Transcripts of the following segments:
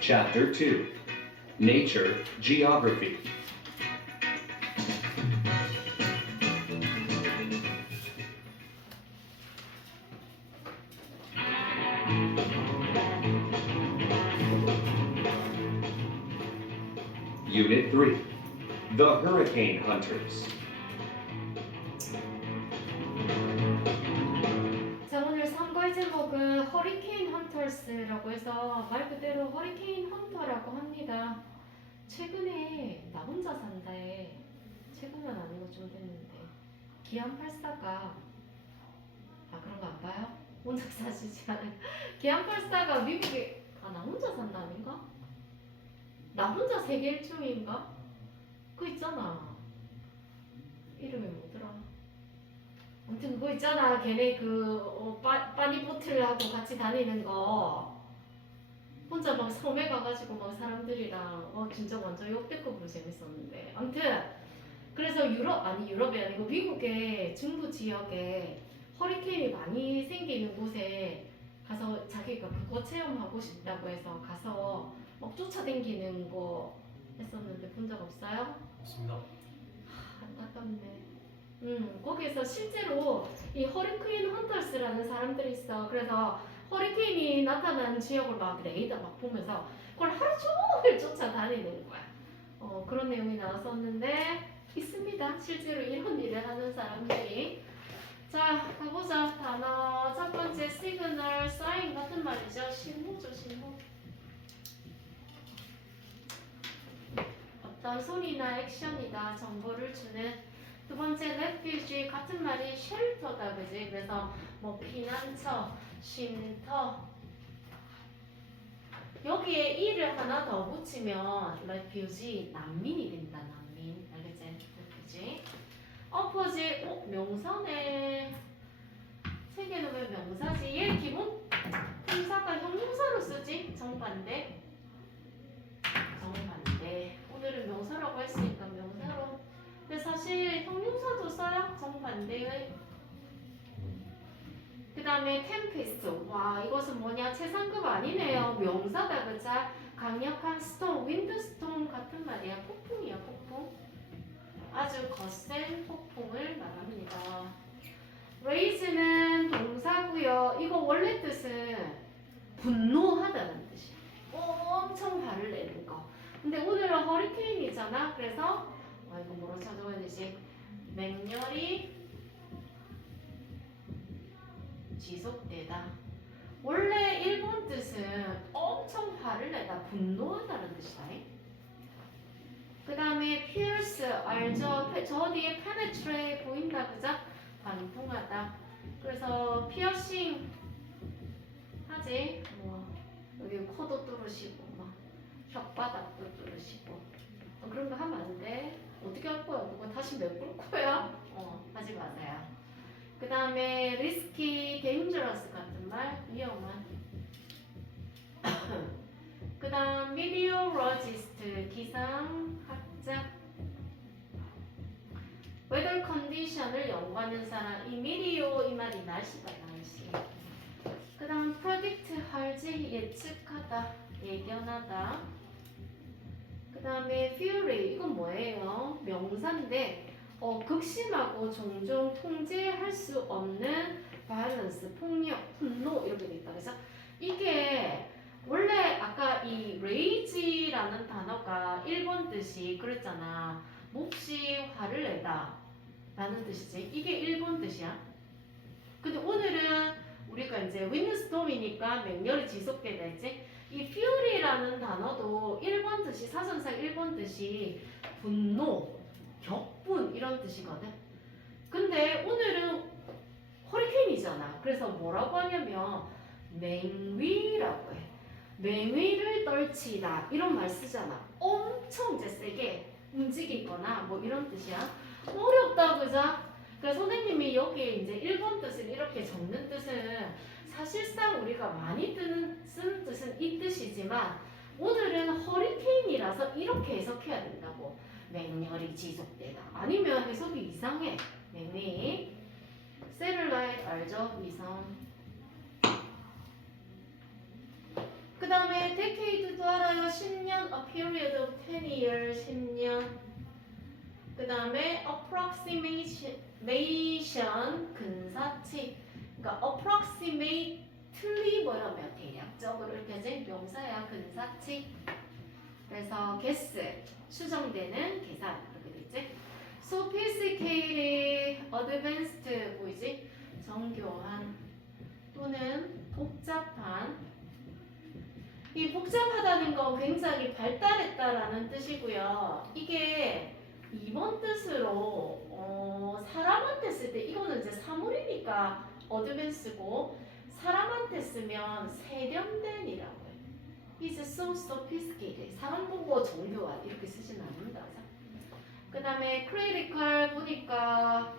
Chapter 2 Nature Geography. Unit 3 The Hurricane Hunters. 자, 오늘 참고할 제목은 허리케인 헌터스라고 해서 말 그대로 허리케인 헌터라고 합니다. 최근에 나 혼자 산다에, 최근은 아니고 좀 됐는데, 기안 84가 그런 거 안 봐요? 혼자 사시지 않아요? 기안 84가 미국에 나 혼자 산다 아닌가? 나 혼자 세계 일주인가? 그거 있잖아. 이름이 뭐더라? 아무튼 그거 있잖아. 걔네 빠니보틀하고 같이 다니는 거. 혼자 막 섬에 가가지고 막 사람들이랑 진짜 완전 역대급으로 재밌었는데. 아무튼 그래서 유럽이 아니고 미국의 중부 지역에 허리케인이 많이 생기는 곳에 가서 자기가 그거 체험하고 싶다고 해서 가서 막 쫓아다니는 거 했었는데 본 적 없어요? 없습니다. 안타깝네. 거기에서 실제로 이 허리케인 헌터스라는 사람들이 있어. 그래서 허리케인이 나타나는 지역을 막 레이더 막 보면서 그걸 하루 종일 쫓아다니는 거야. 그런 내용이 나왔었는데 있습니다. 실제로 이런 일을 하는 사람들이. 자, 가보자. 단어 첫 번째 시그널, 사인 같은 말이죠. 신호죠, 신호. 어떤 소리나 액션이다 정보를 주는. 두 번째 refuge 같은 말이 쉘터다, 그지? 그래서 뭐 피난처, 쉼터. 여기에 e를 하나 더 붙이면 refugee 난민이 된다, 난민. 알겠지? refugee. opposite, 명사네. 세 개는 왜 명사지? 얘 기본 품사가 형용사로 쓰지? 정반대. 정반대. 오늘은 명사라고 했으니까 명사로. 근데 사실 형용사도 써요. 정반대의. 그 다음에 tempest. 와, 이것은 뭐냐? 최상급 아니네요. 명사다, 그자? 강력한 스톰, 윈드스톰 같은 말이야. 폭풍이야, 폭풍. 아주 거센 폭풍을 말합니다. raise는 동사고요. 이거 원래 뜻은 분노하다는 뜻이야. 엄청 화를 내는 거. 근데 오늘은 허리케인이잖아. 그래서 이거 뭐로 찾아야 되지? 맹렬히 지속되다. 원래 일본 뜻은 엄청 화를 내다, 분노하다는 뜻이다. 그 다음에 pierce 알죠? 저 뒤에 penetrate 보인다, 그죠? 관통하다. 그래서 piercing 하지. 뭐 여기 코도 뚫으시고 막 혓바닥도 뚫으시고 그런 거 하면 안 돼. 어떻게 할 거야? 그거 다시 메꿀 거야? 하지 마세요. 그 다음에 risky, dangerous 같은 말, 위험한. 그 다음 meteorologist, 기상학자. weather condition을 연구하는 사람. 이 meteor 이 말이 날씨다, 날씨. 그 다음 predict 할지, 예측하다, 예견하다. 그 다음에 fury, 이건 뭐예요? 명사인데 극심하고 종종 통제할 수 없는 violence, 폭력, 분노 이렇게 돼 있다. 그래서 이게 원래 아까 이 rage라는 단어가 일본 뜻이 그랬잖아. 몹시 화를 내다 라는 뜻이지. 이게 일본 뜻이야. 근데 오늘은 우리가 이제 windstorm이니까 맹렬히 지속되다 했지. 이 fury라는 단어도 일본 뜻이, 사전상 일본 뜻이 분노, 격분 이런 뜻이거든. 근데 오늘은 허리케인이잖아. 그래서 뭐라고 하냐면 맹위라고 해. 맹위를 떨치다 이런 말 쓰잖아. 엄청 이제 세게 움직이거나 뭐 이런 뜻이야. 어렵다, 그죠? 그러니까 선생님이 여기에 이제 일본 뜻을 이렇게 적는 뜻은 사실상 우리가 많이 쓰는 뜻은 이 뜻이지만 오늘은 허리케인이라서 이렇게 해석해야 된다고. 맹렬히 지속되다. 아니면 해석이 이상해. 맹위. 셀룰라이트 알죠? 위성. 그 다음에 decade도 알아요. 10년, a period of 10 years, 10년. 그 다음에 approximation, 근사치. 그러니까 approximately 뭐라면 대략적으로 이렇게 하지 명사야, 근사치. 그래서 guess, 추정되는 계산 이렇게 됐지. sophisticated, advanced 보이지? 정교한 또는 복잡한. 이 복잡하다는 건 굉장히 발달했다라는 뜻이고요. 이게 2번 뜻으로 사람한테 쓸 때 이거는 이제 사물이니까 어드밴스고 사람한테 쓰면 세련된이라고 해요. He's so sophisticated. 사람 보고 정교한 이렇게 쓰시면 안 됩니다. 그 다음에 critical 보니까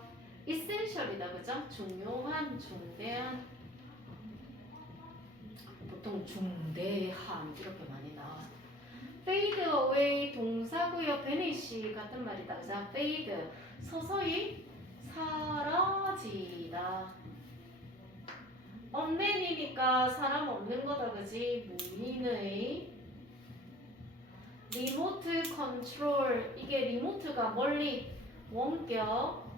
essential이다. 그죠? 중요한, 중대한. 보통 중대한 이렇게 많이 나와. fade away 동사고요. vanish 같은 말이다. 그죠? fade 서서히 사라지다. 언맨이니까 사람 없는 거다. 그지? 무인의. 리모트 컨트롤. 이게 리모트가 멀리 원격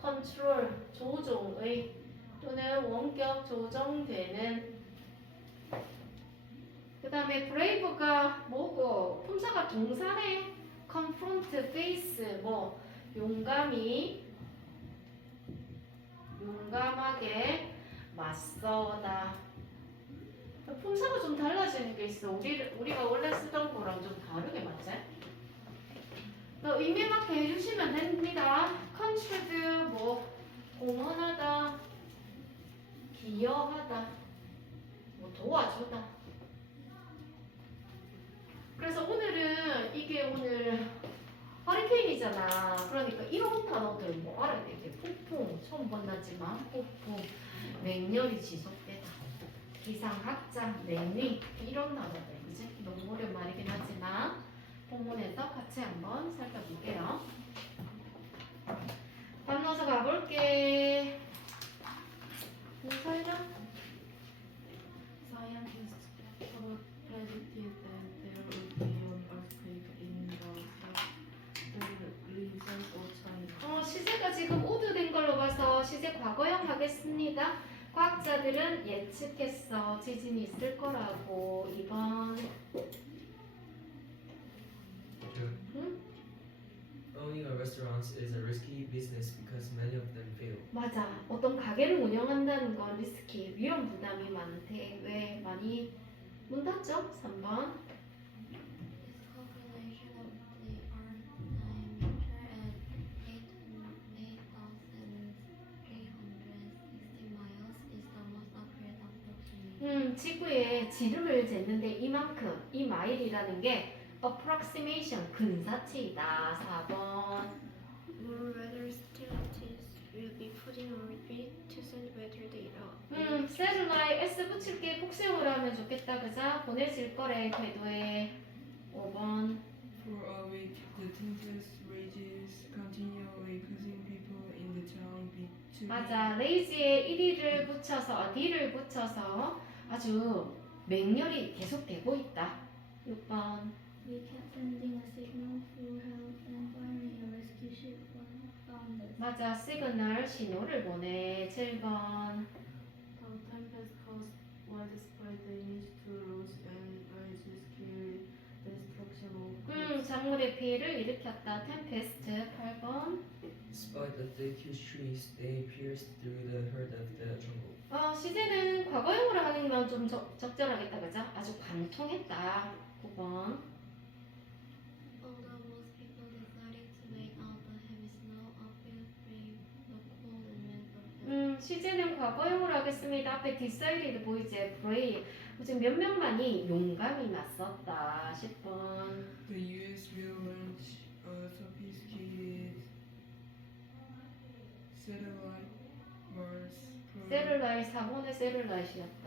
컨트롤 조종의 또는 원격 조정되는. 그 다음에 brave가 뭐고 품사가 동사네. confront, face 뭐 용감하게 맞서다. 품사가 좀 달라지는 게 있어. 우리가 원래 쓰던 거랑 좀 다르게 맞지? 의미 맞게 해주시면 됩니다. contribute 뭐 공헌하다, 기여하다, 뭐 도와주다. 그래서 오늘은 이게 오늘 허리케인이잖아. 그러니까 이런 단어들 뭐 알아야 돼. 폭풍 처음 만났지만 폭풍, 맹렬히 지속되다, 기상학장, 냉위 이런 단어들 그지? 너무 어려운 말이긴 하지만 본문에서 같이 한번 살펴볼게요. 다음 넣어서 가볼게. 설명. Scientists predicted that there would be an earthquake in the region of China. 시제가 지금 오드된 걸로 봐서 시제 과거형 하겠습니다. 과학자들은 예측했어. 지진이 있을 거라고. 2번. 응? Owning a restaurant is a risky business because many of them fail. 맞아. 어떤 가게를 운영한다는 건 리스키, 위험 부담이 많대. 왜 많이 문 닫죠? 3번. Its calculation of the Earth diameter at 8,360 miles is the most accurate approximation. 지구의 지름을 쟀는데 이만큼, 이 마일이라는 게 approximation, 근사치이다. 4번. More weather satellites will be put in orbit to send weather data. 셀룰라에 S 붙일게. 복수형으로 하면 좋겠다. 그자? 보내질 거래. 궤도에. 5번. For a week, the tempest rages continually, causing people in the town to 맞아. 레이지에 1위를 붙여서, D를 붙여서 아주 맹렬히 계속되고 있다. 6번. We kept sending a signal for help and finally a rescue ship found us. 맞아. 시그널 신호를 보내. 7번. The tempest caused widespread damage to roads and bridges, carried destruction of crops. 작물의 피해를 일으켰다. 템페스트. 8번. Despite the thick huge trees, they pierced through the heart of the jungle. 시제는 과거형으로 하는 건 좀 적절하겠다. 그죠? 아주 관통했다. 9번. Although most people decided to wait out the heavy snow, a few braved the cold and went for help. 시제는 과거형으로 하겠습니다. 앞에 decided 보이지? brave. 지금 몇 명만이 용감히 맞섰다. 10번. The U.S. will launch a sophisticated satellite Mars probe 셀룰라이 4번의 셀룰라이트였다.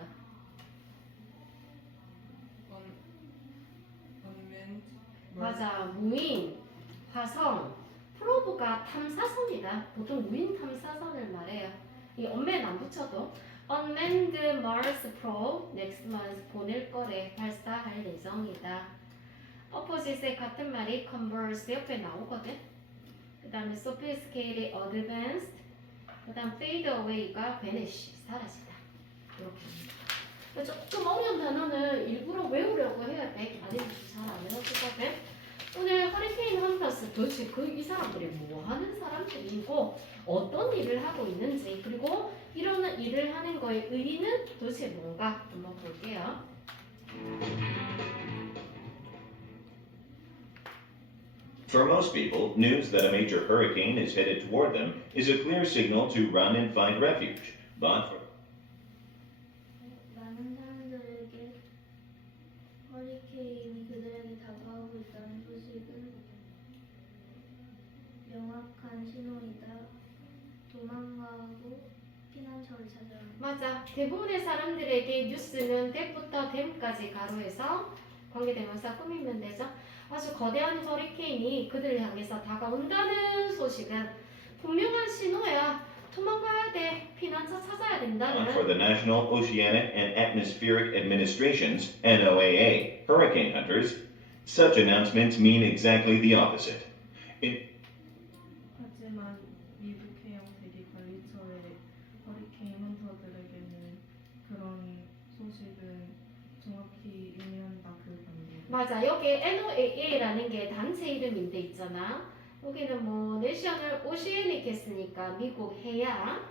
unmanned 맞아. 무인, 화성, 프로브가 탐사선이다. 보통 무인 탐사선을 말해요. 이 엄매는 안 붙여도 Unmanned Mars probe next month 보낼 거래. 발사할 예정이다. opposite의 같은 말이 converse 옆에 나오거든. 그 다음에 sophisticated, advanced, 그 다음 fade away가 vanish, 사라지다. 이렇게 합니다. 조금 어려운 단어는 일부러 외우려고 해야 돼. 아니면 잘 안 외워지거든. 오늘 허리케인 헌터스 도대체 이 사람들이 뭐 하는 사람들이고 어떤 일을 하고 있는지, 그리고 이런 일을 하는 거의 의의는 도대체 뭔가 한번 볼게요. For most people, news that a major hurricane is headed toward them is a clear signal to run and find refuge. But for 많은 사람들에게 허리케인이 그들에게 다가오고 있다는 소식은 명확한 신호이다. 도망가고 피난처를 찾아라. 맞아. 대부분의 사람들에게 뉴스는 that부터 them까지 가로해서 관계대명사 꾸미면 되죠. 아주 거대한 허리케인이 그들을 향해서 다가온다는 소식은 분명한 신호야. 도망가야 돼. 피난처 찾아야 for 된다는. the National Oceanic and Atmospheric Administration's NOAA hurricane hunters, such announcements mean exactly the opposite. 하지만 미국 해양 대기 관리처의 허리케인 헌터들에게는 그런 소식은 정확히 의미한다 그 반대. 맞아. 여기 NOAA라는 게 단체 이름인데 있잖아. 여기는 뭐 내셔널 오시애닉 했으니까 미국 해양,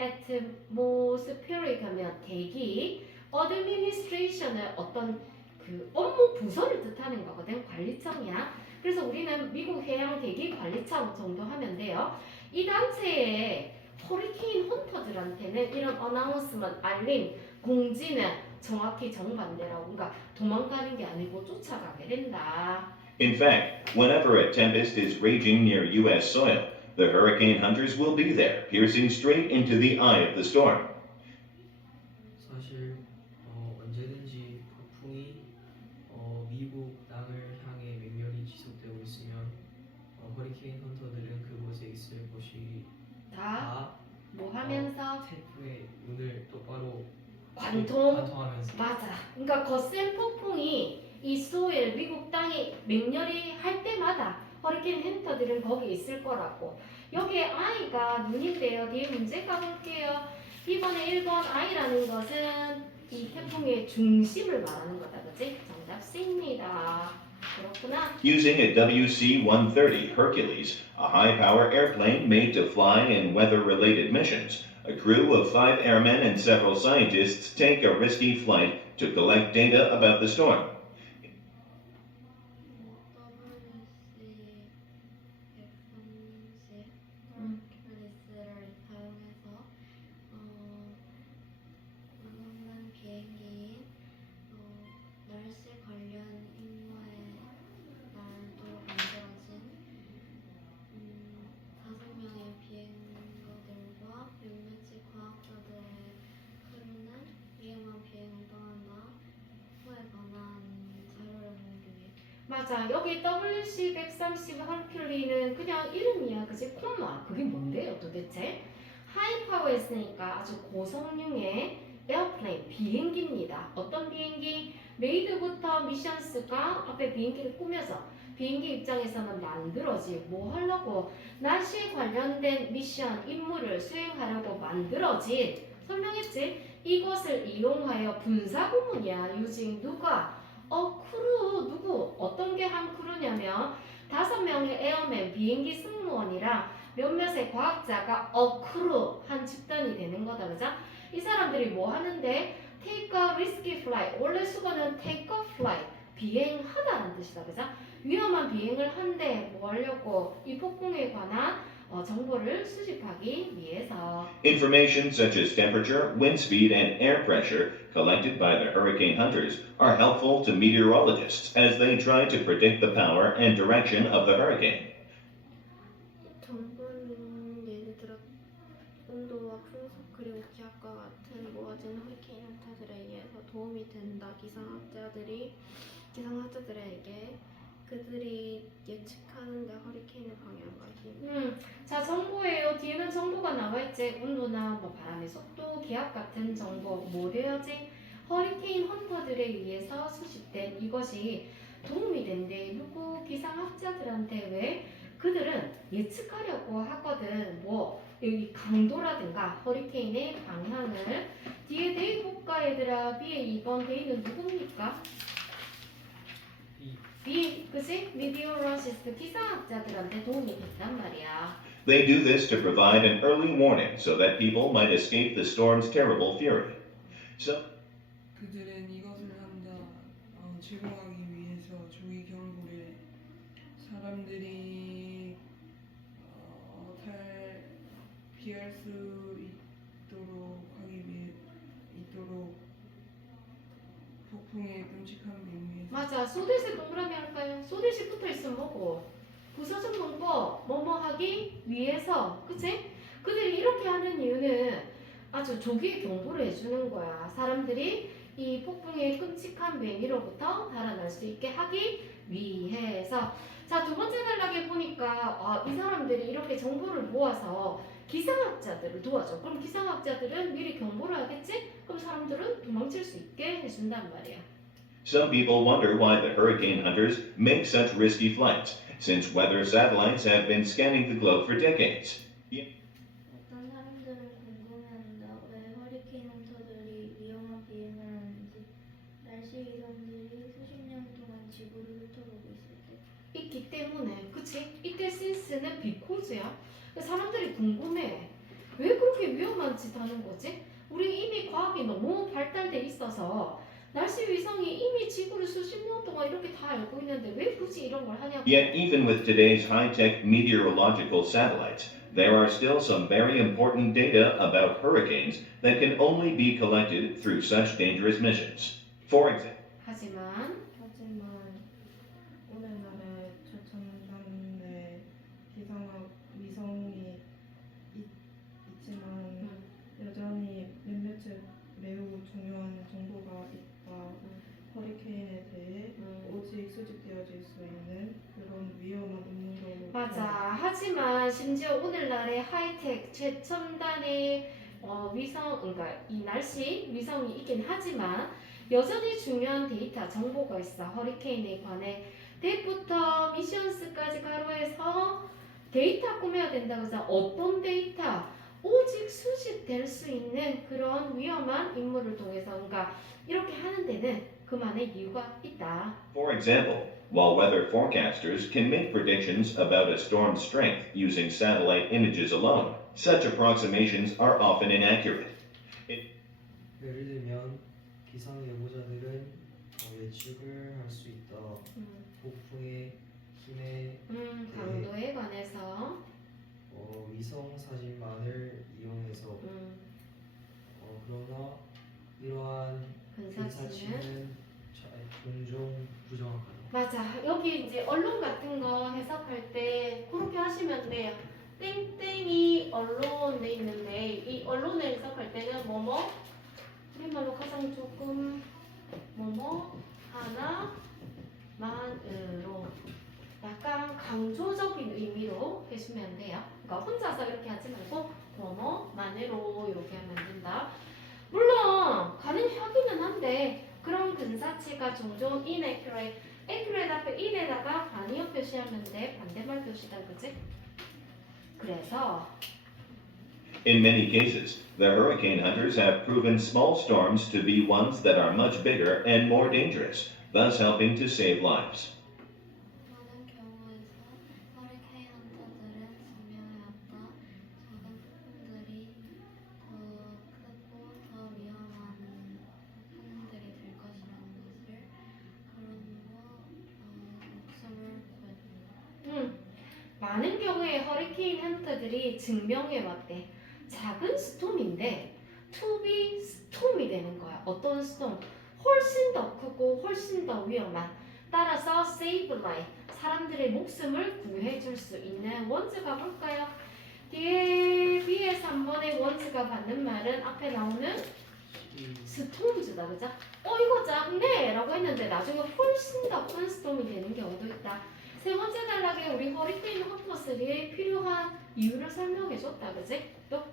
atmospheric 하면 대기, administration은 어떤 그 업무 부서를 뜻하는 거거든. 관리청이야. 그래서 우리는 미국 해양 대기 관리청 정도 하면 돼요. 이 단체의 허리케인 헌터들한테는 이런 어나운스먼트, 알림, 공지는 정확히 정반대라고. 그러니까 도망가는 게 아니고 쫓아가게 된다. In fact, whenever a tempest is raging near U.S. soil, the hurricane hunters will be there, piercing straight into the eye of the storm. 사실 언제든지 폭풍이 미국 땅을 향해 맹렬히 지속되고 있으면 허리케인 헌터들은 그곳에 있을 것이 다 뭐 하면서 태풍의 눈을 똑바로 맞아. 관통하면서 그러니까 거센 폭풍이 이 소일 미국 땅이 맹렬히 할 때마다 허리케인 헌터들은 거기 있을 거라고. 여기에 I가 눈인데요. 뒤에 문제 가볼게요. 이번에 1번 I라는 것은 이 태풍의 중심을 말하는 거다. 그치? 정답 C입니다. 그렇구나. Using a WC-130 Hercules, a high-power airplane made to fly in weather-related missions, a crew of 5 airmen and several scientists take a risky flight to collect data about the storm. WC-130 사용해서 운항한 비행기인 날씨 관련 임무에 날도 만들어진 5명의 비행가들과 몇몇의 과학자들의 크루는 위험한 비행을 떠난다 후에 관한 자료를 모으기 위해. 맞아. 여기 WC-130 헐큘리는 그냥 이름이야. 그치? 콤마. 그게 뭔데요 도대체? 하이파워 했으니까 아주 고성능의 에어플레인, 비행기입니다. 어떤 비행기? 메이드부터 미션스가 앞에 비행기를 꾸며서 비행기 입장에서는 만들어지. 뭐 하려고? 날씨에 관련된 미션, 임무를 수행하려고 만들어진. 설명했지? 이것을 이용하여 분사구문이야. using 누가? 크루 누구? 어떤 게 한 크루냐면 5명의 에어맨 비행기 승무원이랑 몇몇의 과학자가 크루 한 집단이 되는 거다. 그죠? 이 사람들이 뭐 하는데 take a risky flight. 원래 수거는 take a flight. 비행하다는 뜻이다. 그죠? 위험한 비행을 한데 뭐 하려고? 이 폭풍에 관한 정보를 수집하기 위해서. Information such as temperature, wind speed, and air pressure collected by the hurricane hunters are helpful to meteorologists as they try to predict the power and direction of the hurricane. 정보는 예를 들어 온도와 풍속 그리고 기압과 같은 모아진 허리케인 헌터들에 의해서 도움이 된다. 기상학자들에게 그들이 예측하는데 허리케인의 방향과 힘. 자, 정보예요. 뒤에는 정보가 나와있지. 온도나 뭐 바람의 속도, 기압 같은 정보. 뭐 되어지? 허리케인 헌터들에 의해서 수집된 이것이 도움이 된대. 누구? 기상학자들한테. 왜? 그들은 예측하려고 하거든. 뭐 여기 강도라든가 허리케인의 방향을. 뒤에 데이 볼까 얘들아. B의 2번 데이는 누굽니까? B, 그치? Meteorologist, 기상학자들한테 도움이 된단 말이야. They do this to provide an early warning so that people might escape the storm's terrible fury. So, 그들은 이것을 한다. 제공하기 위해서 조기 경보를 사람들이 피할 수 있도록 하기 위해 폭풍의 끔찍한 맹위에서 맞아. 소댓에 동그라미 할까요? 소댓이 붙어있으면 뭐고? 부서적 문법, 뭐뭐 하기 위해서. 그치? 그들이 이렇게 하는 이유는 아주 조기에 경보를 해주는 거야. 사람들이 이 폭풍의 끔찍한 맹위로부터 달아날 수 있게 하기 위해서. 자, 두 번째 단락에 보니까 이 사람들이 이렇게 정보를 모아서 기상학자들을 도와줘. 그럼 기상학자들은 미리 경보를 하겠지? 그럼 사람들은 도망칠 수 있게 해준단 말이야. some people wonder why the hurricane hunters make such risky flights, since weather satellites have been scanning the globe for decades. 어떤 사람들은 궁금해한다. 왜 허리케인 헌터들이 위험한 비행을 하는지. 날씨 기상들이 수십 년 동안 지구를 훑어보고 있을 때. 있기 때문에. 그치? 이때 since는 because야. 사람들이 궁금해. 왜 그렇게 위험한 짓 하는 거지? 우리 이미 과학이 너무 발달돼 있어서 날씨 위성이 이미 지구를 수십 년 동안 이렇게 다 알고 있는데 왜 굳이 이런 걸 하냐고. Yet, even with today's high-tech meteorological satellites, there are still some very important data about hurricanes that can only be collected through such dangerous missions. For example, 하지만 오늘날의 최첨단의 기상학 위성이 있지만 여전히 몇몇의 매우 중요한 정보가 있다. 허리케인에 대해 오직 수집되어질 수 있는 그런 위험한 임무로. 맞아. 하지만 심지어 오늘날의 하이텍 최첨단의 위성, 그러니까 이 날씨 위성이 있긴 하지만 여전히 중요한 데이터 정보가 있어. 허리케인에 관해 데이부터 미션스까지 가로해서 데이터 꾸며야 된다고 해서 어떤 데이터? 오직 수집될 수 있는 그런 위험한 임무를 통해서. 그러니까 이렇게 하는 데는 그만의 이유가 있다. For example, while weather forecasters can make predictions about a storm's strength using satellite images alone, such approximations are often inaccurate. 예를 들면 기상 예보자들은 예측을 할 수 있다. 폭풍의 힘의 강도에 관해서 위성 사진만을 이용해서 그러나 이러한 근사치는 종종 부정확하다. 맞아. 여기 이제 언론 같은 거 해석할 때 그렇게 하시면 돼요. 땡땡이 언론 돼 있는데 이 언론을 해석할 때는 뭐뭐 우리말로 가장 조금 뭐뭐 하나만으로 약간 강조적인 의미로 해주면 돼요. 그러니까 혼자서 이렇게 하지 말고 뭐뭐만으로 이렇게 하면 된다. 물론 가능하기는 한데 그런 근사치가 종종 inaccurate, accurate 앞에 in에다가 반이어 표시하면 돼. 반대말 표시다, 그치? 그래서 In many cases, the hurricane hunters have proven small storms to be ones that are much bigger and more dangerous, thus helping to save lives. 많은 경우에서 허리케인 헌터들은 증명해왔다. 작은 폭풍들이 더 크고 더 위험한 폭풍들이 될 것이라는 것을 그러므로 목숨을 구했다. 많은 경우에 허리케인 헌터들이 증명해왔대. 작은 스톰인데 to be 스톰이 되는 거야. 어떤 스톰? 훨씬 더 크고 훨씬 더 위험한. 따라서 save life, 사람들의 목숨을 구해줄 수 있는 원즈가 뭘까요? 뒤에 B의 3번의 원즈가 받는 말은 앞에 나오는 스톰즈다, 그죠? 이거 작네 라고 했는데 나중에 훨씬 더 큰 스톰이 되는 경우도 있다. 세 번째 단락에 우리 허리케인 헌터들이 필요한 이유를 설명해줬다, 그지? 또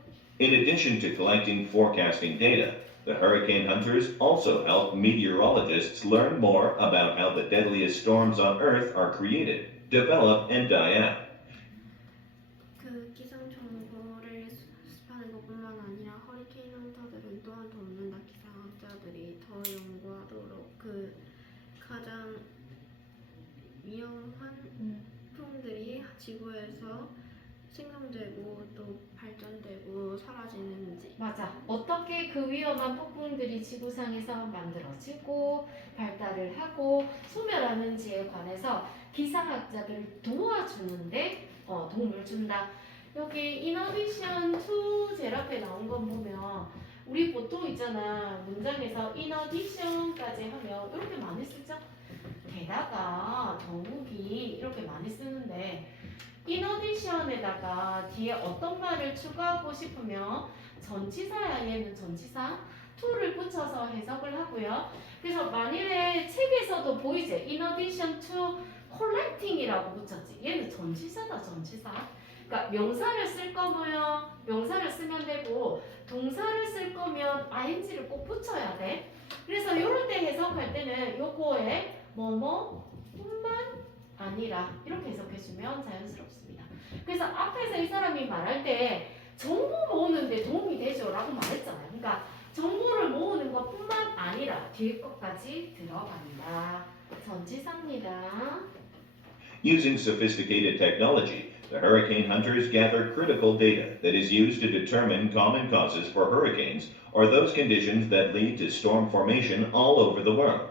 In addition to collecting forecasting data, the hurricane hunters also help meteorologists learn more about how the deadliest storms on Earth are created, develop, and die out. 그 기상 정보를 수집하는 것뿐만 아니라 허리케인 헌터들은 또한 돕는다. 기상학자들이 더 연구하도록 그 가장 위험한 풍들이 지구에서 생성되고 또 발전되고 사라지는지 맞아. 어떻게 그 위험한 폭풍들이 지구상에서 만들어지고 발달을 하고 소멸하는지에 관해서 기상학자들을 도와주는데 도움을 준다. 여기 in addition to 제일 앞에 나온 건 보면 우리 보통 있잖아. 문장에서 in addition까지 하면 이렇게 많이 쓰죠. 게다가 더욱이 이렇게 많이 쓰는데 in addition에다가 뒤에 어떤 말을 추가하고 싶으면 전치사야. 얘는 전치사 to를 붙여서 해석을 하고요. 그래서 만일에 책에서도 보이지? in addition to collecting이라고 붙였지. 얘는 전치사다, 전치사. 그러니까 명사를 쓸 거면 명사를 쓰면 되고 동사를 쓸 거면 ing를 꼭 붙여야 돼. 그래서 이럴 때 해석할 때는 요거에 뭐뭐뿐만 아니라 이렇게 해석해주면 자연스럽습니다. 그래서 앞에서 이 사람이 말할 때 정보 모으는데 도움이 되죠 라고 말했잖아요. 그러니까 정보를 모으는 것뿐만 아니라 뒤에 것까지 들어간다. 전치사입니다. Using sophisticated technology, the hurricane hunters gather critical data that is used to determine common causes for hurricanes or those conditions that lead to storm formation all over the world.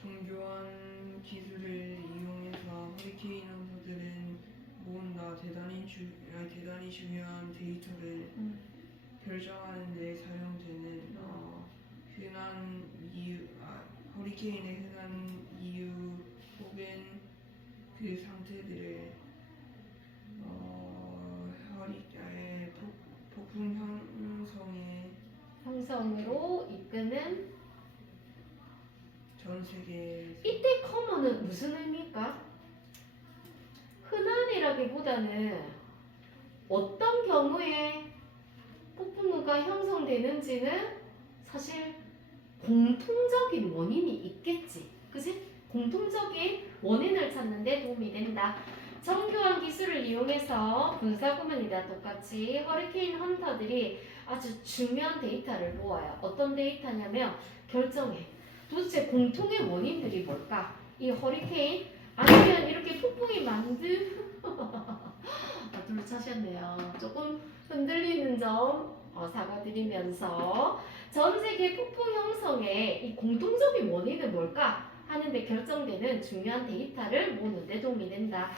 정교한 기술을 이용해서 허리케인 헌터들은 모은다. 대단히 중요한 데이터를 결정하는 데 사용되는 흔한 이유, 허리케인의 흔한 이유 혹은 그 상태들을 폭풍 형성으로 이끄는 전 세계에서 이때 커먼은 무슨 의미일까? 흔한이라기보다는 어떤 경우에 폭풍우가 형성되는지는 사실 공통적인 원인이 있겠지. 그치? 공통적인 원인을 찾는 데 도움이 된다. 정교한 기술을 이용해서 분사구문이다 똑같이 허리케인 헌터들이 아주 중요한 데이터를 모아요. 어떤 데이터냐면 결정해. 도대체 공통의 원인들이 뭘까? 이 허리케인 아니면 이렇게 폭풍이 만든 둘차셨네요. 조금 흔들리는 점 사과드리면서 전 세계 폭풍 형성의 이 공통적인 원인은 뭘까 하는데 결정되는 중요한 데이터를 모으는 데 도움이 된다.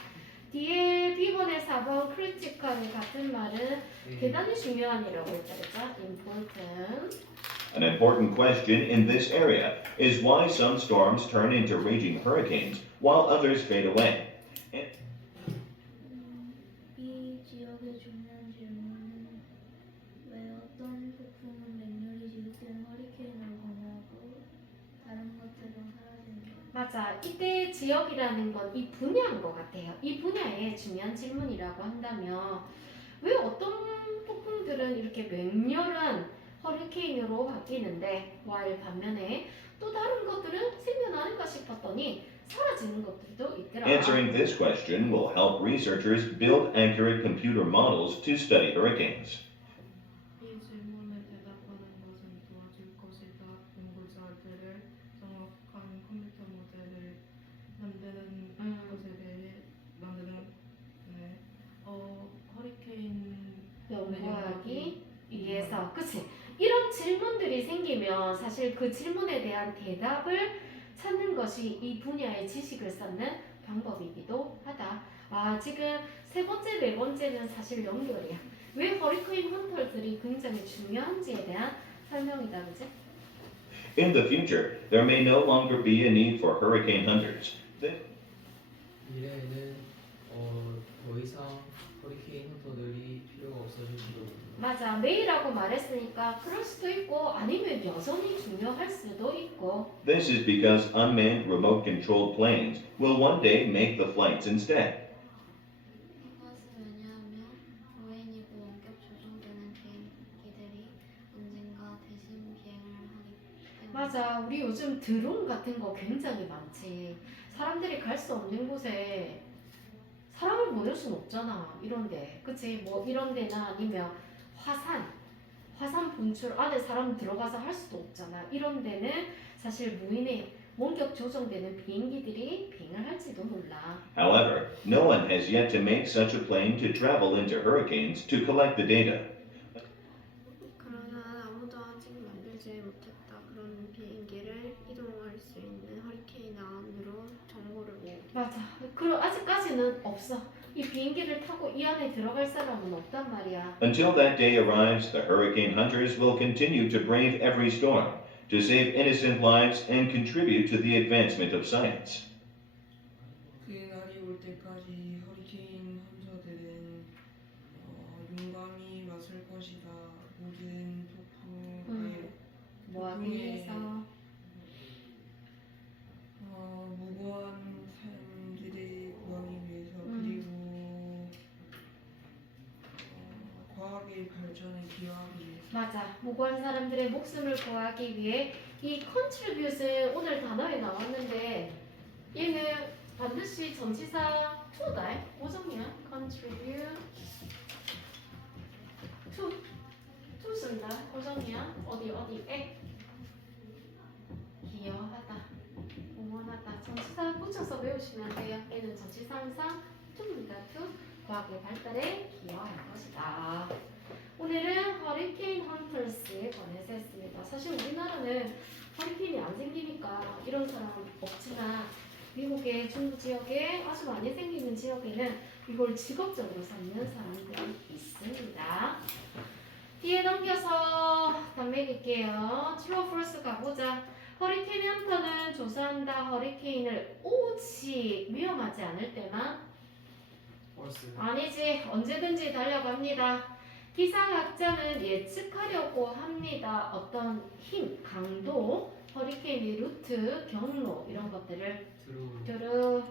뒤에 B번의 4번 크리티컬 같은 말은 대단히 중요한이라고 했다. 그죠? important. An important question in this area is why some storms turn into raging hurricanes while others fade away. 이 지역의 중요한 질문은 왜 어떤 폭풍은 맹렬히 지속되는 허리케인으로 변하고 다른 것들은 사라지는 맞아. 이때 지역이라는 건 이 분야인 것 같아요. 이 분야의 중요한 질문이라고 한다면 왜 어떤 폭풍들은 이렇게 맹렬한 허리케인으로 바뀌는데 while 반면에 또 다른 것들은 생겨나는가 싶었더니 사라지는 것들도 있더라. Answering this question will help researchers build accurate computer models to study hurricanes. 이 질문에 대답하는 것은 도와줄 것이다. 연구자들을 정확한 컴퓨터 모델을 만드는 것에 대해 허리케인 연구하기 위해서. 그치? 이런 질문들이 생기면 사실 그 질문에 대한 대답을 찾는 것이 이 분야의 지식을 쌓는 방법이기도 하다. 지금 세 번째, 네 번째는 사실 연결이야. 왜 허리케인 헌터들이 굉장히 중요한지에 대한 설명이다, 그치? In the future, there may no longer be a need for hurricane hunters. 미래에는 더 이상 허리케인 헌터들이 필요가 없어질지도 모른다. 맞아. 매일하고 말했으니까 그럴 수도 있고 아니면 여전히 중요할 수도 있고. This is because unmanned remote controlled planes will one day make the flights instead. 이것은 왜냐하면 무인이고 원격 조종되는 비행기들이 언젠가 대신 비행을 하기 때문에. 맞아. 우리 요즘 드론 같은 거 굉장히 많지. 사람들이 갈 수 없는 곳에 사람을 보낼 순 없잖아. 이런데. 그치? 뭐 이런 데나 아니면 화산 분출 안에 사람 들어가서 할 수도 없잖아. 이런 데는 사실 무인의 원격 조정되는 비행기들이 비행을 할지도 몰라. However, no one has yet to make such a plane to travel into hurricanes to collect the data. 그러나 아무도 아직 만들지 못했다. 그런 비행기를 이동할 수 있는 허리케인 안으로 정보를 모으고. 맞아. 그리고 아직까지는 없어. 이 비행기를 타고 이 안에 들어갈 사람은 없단 말이야. Until that day arrives, the hurricane hunters will continue to brave every storm to save innocent lives and contribute to the advancement of science. 그 날이 올 때까지 허리케인 헌터들은 용감히 맞설 것이다. 모든 폭풍에 뭐하기 위해서? 무고한 사람들을 구하기 위해서 그리고 과학의 발전에 기여하기 위해서. 맞아. 무고한 사람들의 목숨을 구하기 위해 이 contribute은 오늘 단어에 나왔는데 얘는 반드시 전치사 to다. 고정이야. contribute to 쓴다. 고정이야. 어디에 기여하다. 응원하다. 전치사 붙여서 외우시면 돼요. 얘는 전치사 항상 to입니다. to 과학의 발달에 기여할 것이다. 오늘은 허리케인 헌터스에 관해서 했습니다. 사실 우리나라는 허리케인이 안 생기니까 이런 사람 없지만 미국의 중부 지역에 아주 많이 생기는 지역에는 이걸 직업적으로 삼는 사람들이 있습니다. 뒤에 넘겨서 단맥일게요. True or false 가보자. 허리케인 헌터는 조사한다. 허리케인을 오직 위험하지 않을 때만 False. 아니지. 언제든지 달려갑니다. 기상학자는 예측하려고 합니다. 어떤 힘, 강도, 허리케인의 루트, 경로 이런 것들을 True.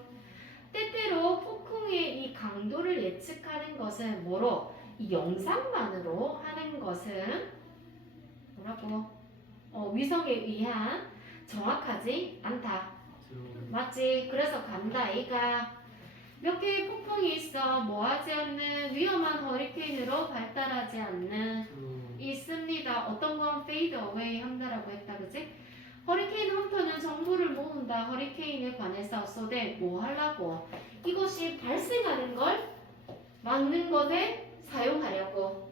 때때로 폭풍의 이 강도를 예측하는 것은 뭐로? 이 영상만으로 하는 것은 뭐라고? 위성에 의한 정확하지 않다. True. 맞지? 그래서 간다. 이가 몇 개의 폭풍이 있어. 뭐하지 않는 위험한 허리케인으로 발달하지 않는 True. 있습니다. 어떤 건 fade away 한다라고 했다. 그지? 허리케인 헌터는 정보를 모은다. 허리케인에 관해서 쏘되 뭐 하려고? 이것이 발생하는 걸 막는 것에 사용하려고.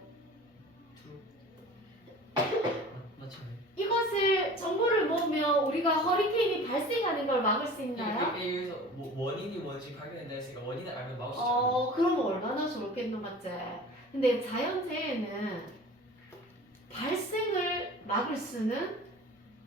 맞죠? 이것을 정보를 모으면 우리가 허리케인이 발생하는 걸 막을 수 있나요? 여기서 원인이 뭔지 발견된다 했으니까 원인을 알면 막을 수 있잖아. 그럼 얼마나 좋겠노, 맞지? 근데 자연재해는 발생을 막을 수는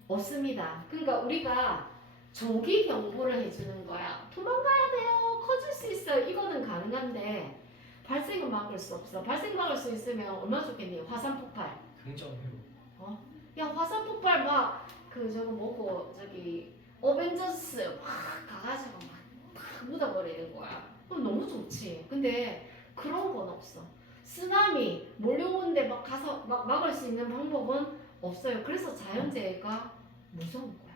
없습니다. 그러니까 우리가 조기 경보를 해주는 거야. 도망가야 돼요. 커질 수 있어요. 이거는 가능한데 발생은 막을 수 없어. 발생 막을 수 있으면 얼마나 좋겠니? 화산 폭발. 긍정 회복. 야, 화산 폭발 막 저거 뭐고 저기 어벤져스 막 가가지고 막 묻어버리는 거야. 그럼 너무 좋지. 근데 그런 건 없어. 쓰나미 몰려오는데 막 가서 막 막을 수 있는 방법은 없어요. 그래서 자연재해가 무서운 거야.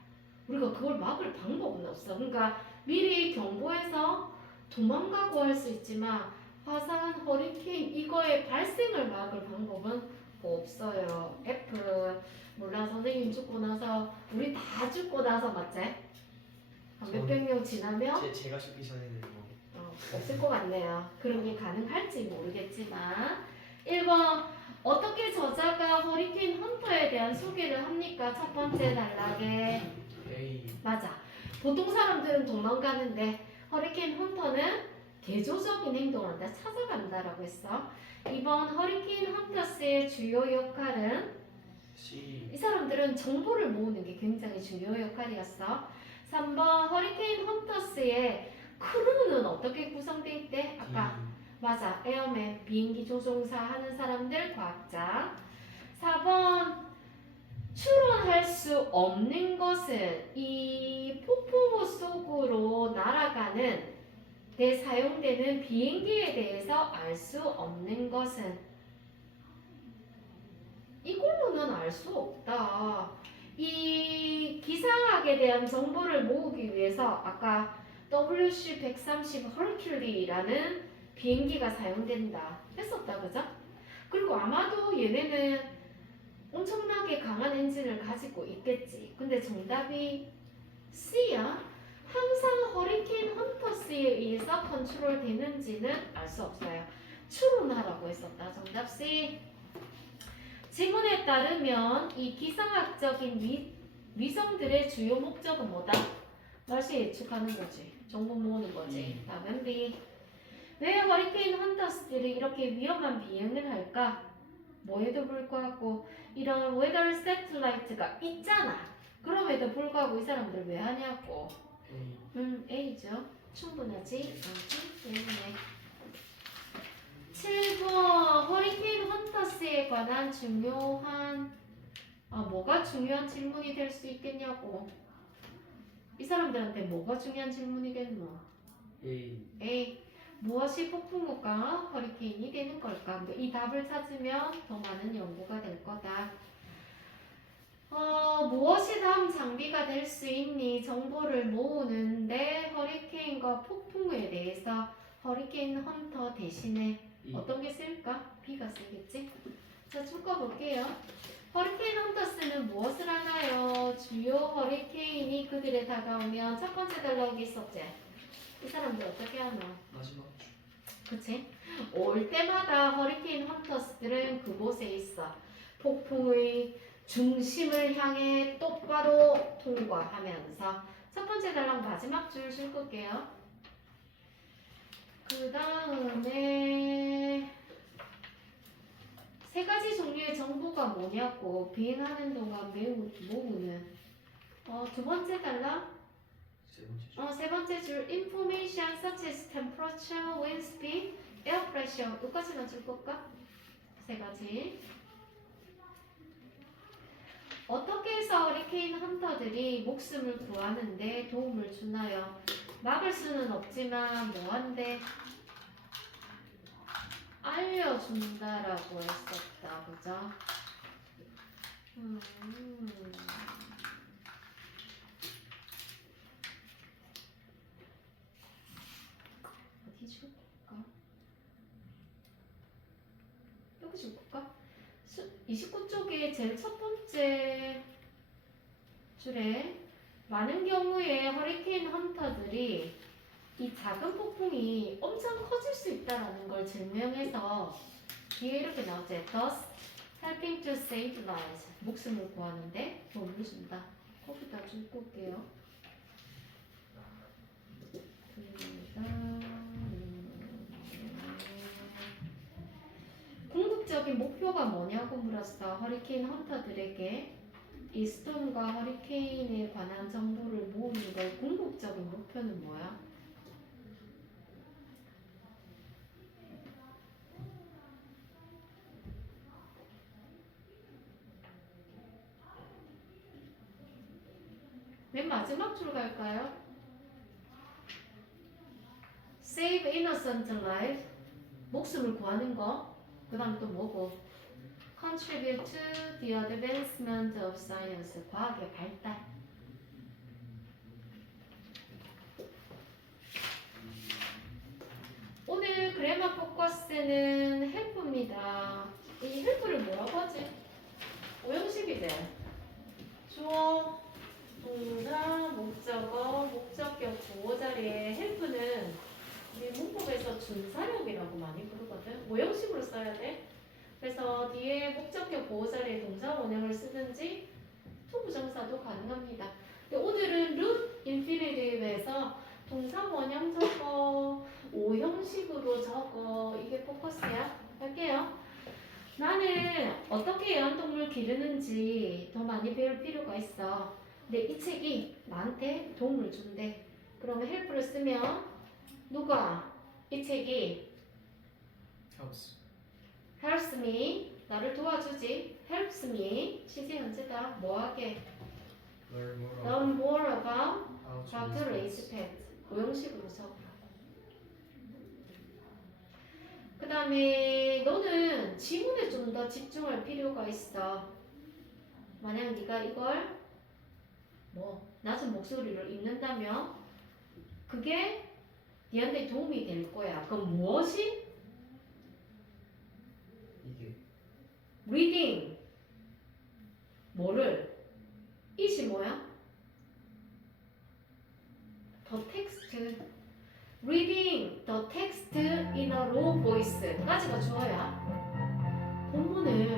우리가 그걸 막을 방법은 없어. 그러니까 미리 경보해서 도망가고 할 수 있지만 화산, 허리케인 이거의 발생을 막을 방법은 없어요. F. 몰라. 선생님 죽고 나서 우리 다 죽고 나서 맞지? 한 몇백 명 지나면 제가 죽기 전에는 뭐 없을 것 같네요. 그런 게 가능할지 모르겠지만 1번 어떻게 저자가 허리케인 헌터에 대한 소개를 합니까? 첫 번째 단락에 A. 맞아. 보통 사람들은 도망가는데 허리케인 헌터는 대조적인 행동을 한다. 찾아간다라고 했어. 2번 허리케인 헌터스의 주요 역할은 C. 이 사람들은 정보를 모으는 게 굉장히 중요 역할이었어. 3번 허리케인 헌터스의 크루는 어떻게 구성돼 있대? 아까 맞아. 에어맨, 비행기 조종사 하는 사람들, 과학자. 4번, 추론할 수 없는 것은 이 폭풍우 속으로 날아가는 데 사용되는 비행기에 대해서 알 수 없는 것은 이걸로는 알 수 없다. 이 기상학에 대한 정보를 모으기 위해서 아까 WC-130 허리큘리라는 비행기가 사용된다 했었다, 그죠? 그리고 아마도 얘네는 엄청나게 강한 엔진을 가지고 있겠지. 근데 정답이 C야. 항상 허리케인 헌터스에 의해서 컨트롤 되는지는 알 수 없어요. 추론하라고 했었다. 정답 C. 지문에 따르면 이 기상학적인 위성들의 주요 목적은 뭐다? 날씨 예측하는 거지. 정보 모으는 거지. 답은 B. 왜 허리케인 헌터스들이 이렇게 위험한 비행을 할까? 뭐에도 불구하고 이런 웨더 세틀라이트가 있잖아. 그럼에도 불구하고 이 사람들 왜 하냐고. A죠. 충분하지 않기 때문에. 7번 허리케인 헌터스에 관한 중요한 뭐가 중요한 질문이 될 수 있겠냐고. 이 사람들한테 뭐가 중요한 질문이겠노? A. 무엇이 폭풍우가 허리케인이 되는 걸까? 근데 이 답을 찾으면 더 많은 연구가 될 거다. 무엇이 다음 장비가 될 수 있니? 정보를 모으는데 허리케인과 폭풍우에 대해서 허리케인 헌터 대신에 어떤 게 쓸까? B가 쓰겠지? 자, 줄거 볼게요. 허리케인 헌터스는 무엇을 하나요? 주요 허리케인이 그들에 다가오면 첫 번째 달라오기 있었지? 이 사람들 어떻게 하나? 마지막 그치? 올 때마다 허리케인 헌터스들은 그곳에 있어. 폭풍의 중심을 향해 똑바로 통과하면서 첫 번째 달랑 마지막 줄 줄게요. 그 다음에 세 가지 종류의 정보가 뭐냐고 비행하는 동안 모으는 두 번째 달랑 세 번째 줄 information such as temperature, wind speed, air pressure 여기까지만 줄 걸까? 세 가지. 어떻게 해서 허리케인 헌터들이 목숨을 구하는데 도움을 주나요? 막을 수는 없지만 뭐한데? 알려준다라고 했었다. 그죠? 어디 줄까? 여기 줄까? 29쪽에 제일 첫 번째 줄에 많은 경우에 허리케인 헌터들이 이 작은 폭풍이 엄청 커질 수 있다는 걸 증명해서 뒤에 이렇게 나오죠. Thus helping to save lives. 목숨을 구하는데 도움을 준다. 거기다 줄 볼게요. 궁극적인 목표가 뭐냐고 물었어. 허리케인 헌터들에게 이 스톰과 허리케인에 관한 정보를 모으는 걸 궁극적인 목표는 뭐야? 맨 마지막 줄 갈까요? Save innocent life. 목숨을 구하는 거. 그 다음 또 뭐고? Contribute to the advancement of science. 과학의 발달. 오늘 그래마 포커스는 help입니다. 이 help를 뭐라고 하지? 오형식이지? 주어, 동사, 목적어, 목적격 보호 자리에 help는 우리 문법에서 준사력이라고 많이 부르거든. 오형식으로 써야 돼. 그래서 뒤에 목적격 보호 자리에 동사 원형을 쓰든지 투부정사도 가능합니다. 근데 오늘은 root infinitive에서 동사 원형 적어, 오형식으로 적어. 이게 포커스야. 할게요. 나는 어떻게 애완동물 기르는지 더 많이 배울 필요가 있어. 근데 이 책이 나한테 도움을 준대. 그러면 헬프를 쓰면 누가 이 책이 helps. helps me 나를 도와주지. helps me 시제 현재다. 뭐하게? Learn more learn more about how how to to raise raise pets. 고형식으로 적으라고. 그 다음에 너는 지문에 좀 더 집중할 필요가 있어. 만약 네가 이걸 뭐 낮은 목소리로 읽는다면 그게 네한테 도움이 될 거야. 그럼 무엇이? 이게 reading 뭐를? it이 뭐야? the text reading the text in a low voice 두 가지가 주어야. 본문을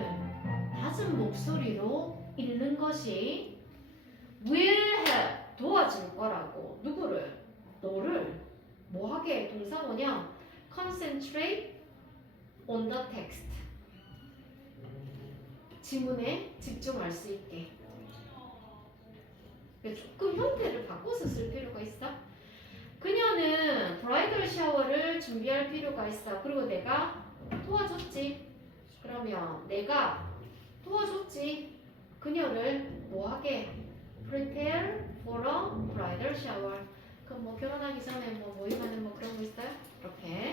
낮은 목소리로 읽는 것이 will help 도와줄 거라고. 누구를? 너를 뭐하게? 동사 뭐냐? concentrate on the text 지문에 집중할 수 있게. 조금 형태를 바꿔서 쓸 필요가 있어. 그녀는 브라이덜 샤워를 준비할 필요가 있어. 그리고 내가 도와줬지. 그러면 내가 도와줬지. 그녀를 뭐하게? prepare for a bridal shower. 그럼 뭐 결혼하기 전에 뭐 모임하는 뭐 그런 거 있어요? 이렇게